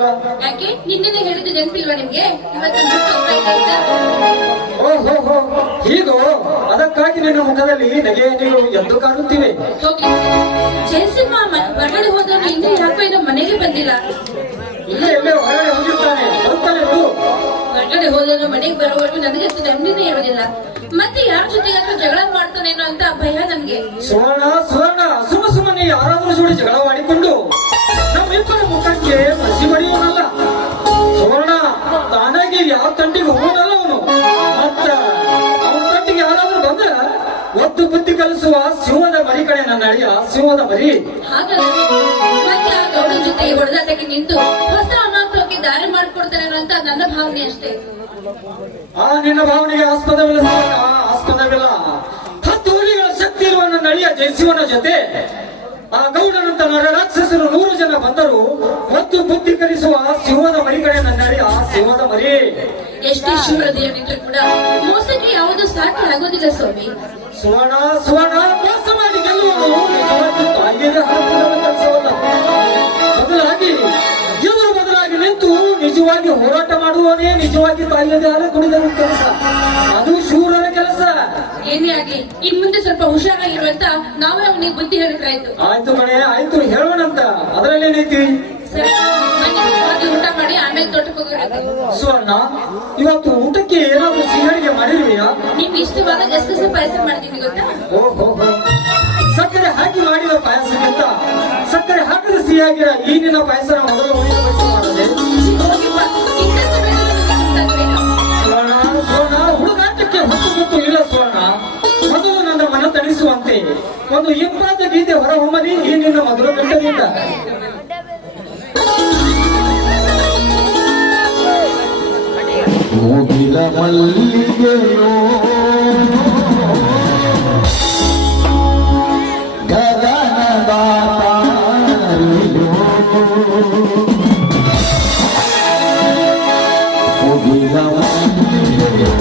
ಬಂದಿಲ್ಲಲ್ಲ. ಯಾಕೆ ನಿನ್ನೆ ಹೇಳಿದ್ದು ನೆನಪಿಲ್ವಾ ನಿಮ್ಗೆ? ಇವತ್ತು ಮುಟ್ಟು ಹೋಗ್ತಾ ಇದೆ ಅಂತ. ಓಹೋ ಹೋ, ಹೀಗೋ ಅದಕ್ಕಾಗಿ ನಿನ್ನ ಮುಖದಲ್ಲಿ ನಗೆಯನ್ನುಗಳು ಎದ್ದು ಕಾಣುತ್ತಿವೆ. ಹೋಗಿ ಜಯಸಿಂಹ ಹೊರಗಡೆ ಹೋದವನು ಇನ್ನೂ ಯಾಕೋ ಏನೋ ಮನೆಗೆ ಬಂದಿಲ್ಲ. ಇಲ್ಲೇ ಎಲ್ಲೇ ಹೊರಗಡೆ ಹೋಗಿರ್ತಾನೆ, ಬರ್ತಾನೆ ಬಿಡು. ಹೊರಗಡೆ ಹೋದವನು ಮನೆಗೆ ಬರುವವರೆಗೂ ನನಗೆ ನೆಮ್ಮದಿನೇ ಇರೋದಿಲ್ಲ. ಮತ್ತೆ ಯಾರ ಜೊತೆಗಾದ್ರೂ ಜಗಳ ಮಾಡ್ತಾನೇನೋ ಅಂತ ಭಯ ನನ್ಗೆ. ಸುವರ್ಣ ಸುವರ್ಣ, ಸುಮ್ಮನೆ ಯಾರಾದ್ರೂ ಜೋಡಿ ಜಗಳವಾಡಿಕೊಂಡು ನಮ್ಮಿಬ್ಬರ ಮುಖಕ್ಕೆ ಮಸಿ ಬಡಿಯೋನಲ್ಲ. ಸುವರ್ಣ ತಾನಾಗಿ ಯಾವ ತಂಟಿಗೆ ಹೋಗೋನಲ್ಲ ಅವನು. ಮತ್ತ ಅವನ ತಂಟಿಗೆ ಯಾರಾದ್ರೂ ಬಂದ್ರ ಒದ್ದು ಬುದ್ಧಿ ಕಲಿಸುವ ಸಿಂಹದ ಮರಿ ಕಡೆ ನನ್ನ ಅಳಿಯ ಸಿಂಹದ ಮರಿ. ಹಾಗಲ್ಲ, ಮತ್ತೆ ಆ ಗೌಡ ಜೊತೆ ಹೊಡೆದಾಟಕ್ಕೆ ನಿಂತು ಹೊಸ ಅನಾಥಕ್ಕೆ ದಾರಿ ಮಾಡ್ಕೊಡ್ತಾನೇನೋ ಅಂತ ನನ್ನ ಭಾವನೆ ಅಷ್ಟೇ. ಆ ನಿನ್ನ ಭಾವನೆಗೆ ಆಸ್ಪದವಿಲ್ಲ ಸುವರ್ಣ, ಆಸ್ಪದವಿಲ್ಲ. 10 ಹುಲಿಗಳ ಶಕ್ತಿ ಇರುವ ನನ್ನ ಅಳಿಯ ಜಯಸಿಂಹನ ಜೊತೆ ಆ ಗೌಡನಂತ ರಾಕ್ಷಸರು 100 ಜನ ಬಂದರು ಮತ್ತು ಬುದ್ಧಿ ಕಲಿಸುವ ಸಿಂಹದ ಮರಿ ಕಡೆ ನನ್ನ ಅಳಿಯ ಸಿಂಹದ ಮರಿ. ಎಷ್ಟೇ ಶೂರ ದೇವರಿದ್ರು ಕೂಡ ಮೋಸಕ್ಕೆ ಯಾವುದು ಸಾಧ್ಯ ಆಗೋದಿಲ್ಲ ಸ್ವಾಮಿ. ಸುವರ್ಣ ಸುವರ್ಣ, ಮೋಸ ಮಾಡಿ ಗೆಲ್ಲುವನು ತಾಯಿಗೆ ಹಾಕುವ ಕೆಲಸವಲ್ಲ. ಬದಲಾಗಿ ನಿಂತು ನಿಜವಾಗಿ ಹೋರಾಟ ಮಾಡುವವನೇ ನಿಜವಾಗಿ ತಾಯಿಯದೇ ಹಾಲು ಕುಡಿದ ಕೆಲಸ. ಅದು ಶೂರರ ಕೆಲಸ. ಏನೇ ಆಗ್ಲಿ ಇನ್ ಮುಂದೆ ಸ್ವಲ್ಪ ಹುಷಾರಾಗಿರುವಂತ ನಾವೇ ಅವನಿಗೆ ಬುದ್ಧಿ ಹೇಳಿದ್ರಾಯ್ತು. ಆಯ್ತು ಕಣೆ, ಆಯ್ತು ಹೇಳೋಣಂತ. ಅದರಲ್ಲೇನೈತಿ? ಸರಿ, ಬನ್ನಿ ಊಟ ಮಾಡಿ ಆಮೇಲೆ ತೋಟಕ್ಕೆ ಹೋಗೋಣ. ಸುವರ್ಣ, ಇವತ್ತು ಊಟಕ್ಕೆ ಏನಾದ್ರೂ ಸಿಹಿಯಾಡಿಗೆ ಮಾಡಿರುವೆಯಾ? ನಿಮ್ಗೆ ಇಷ್ಟವಾದ ಗಸಗಸೆ ಪಾಯಸ ಮಾಡಿದೀನಿ ಗೊತ್ತಾ? ಓಹೋ, ಸಕ್ಕರೆ ಹಾಕಿ ಮಾಡಿದ ಪಾಯಸಕ್ಕಿಂತ ಸಕ್ಕರೆ ಹಾಕದ ಸಿಹಿಯಾಗಿರ ಈ ನಿನ್ನ ಪಾಯಸ ಮೊದಲು ಮಾಡದೆ. ಹೋಗಿಪ್ಪ, ಇನ್ನೊಂದು ಬೇರೆ ಗೊತ್ತಾಗ್ಬೇಕು. ಸುವರ್ಣ ಸುವರ್ಣ, ಹುಡುಗಾಟಕ್ಕೆ ಹೊತ್ತು ಇಲ್ಲ ಸುವರ್ಣ. ಮೊದಲು ನನ್ನ ಮನ ತಣಿಸುವಂತೆ ಒಂದು ಇಂಪಾದ ಗೀತೆ ಹೊರಹೊಮ್ಮಲಿ ಈ ನಿನ್ನ ಮಧುರ ಕಂಠದಿಂದ. ಮುಗಿಲ ಮಲ್ಲಿಗೆಯೋ ಗಗನದ ತಾರೆಯೋ, ಮುಗಿಲ ಮಲ್ಲಿಗೆಯೋ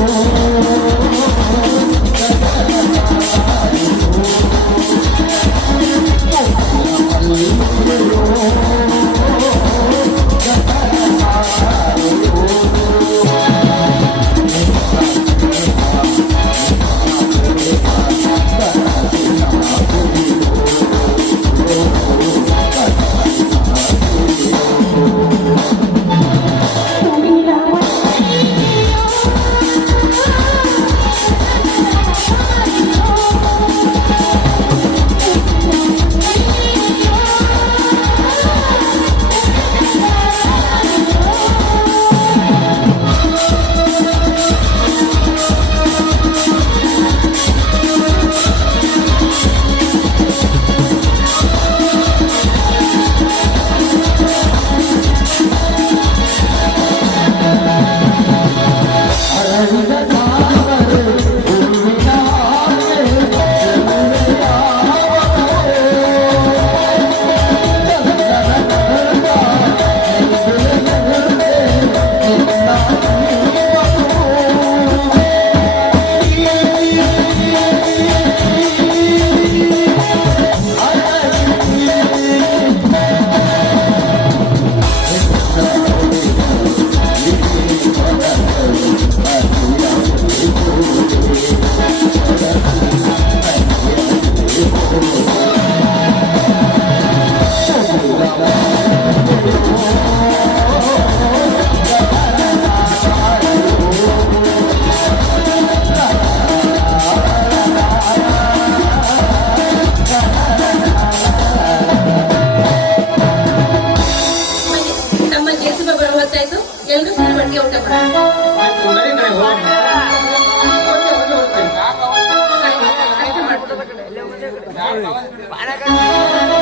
ಎಲ್ಲರೂ ಸೇರಿ ಒಟ್ಟಿಗೆ ಊಟ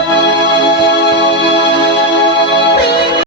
ಮಾಡೋಣ.